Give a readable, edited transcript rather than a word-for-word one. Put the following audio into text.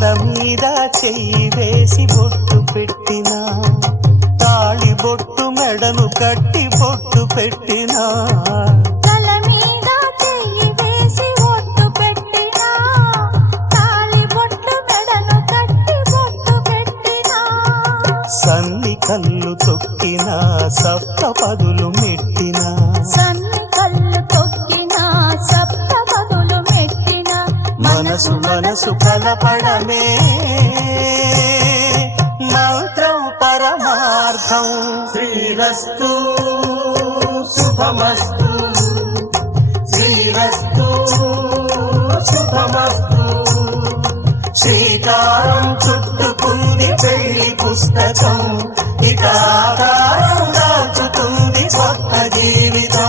తల మీద చెయ్యి వేసి బొట్టు పెట్టినా, తాళి బొట్టు మెడను కట్టి బొట్టు పెట్టినా, తల మీద చెయ్యి వేసి బొట్టు పెట్టినా, తాళి బొట్టు మెడను కట్టి బొట్టు పెట్టినా, సన్ని కళ్ళు తొక్కినా సప్త పదులు మెట్టినా, సన్ని కళ్ళు తొక్కినా సప్త పదులు మెట్టినా, మనసు మనసు కలపడమే మంత్రం పరమార్థం. శ్రీరస్తు శుభమస్తు, శ్రీరస్తు శుభమస్తు. శ్రీకారం చుట్టుకుంది పెళ్లి పుస్తకం, ఇక ఆకారం దాచుతుంది కొత్త జీవితం.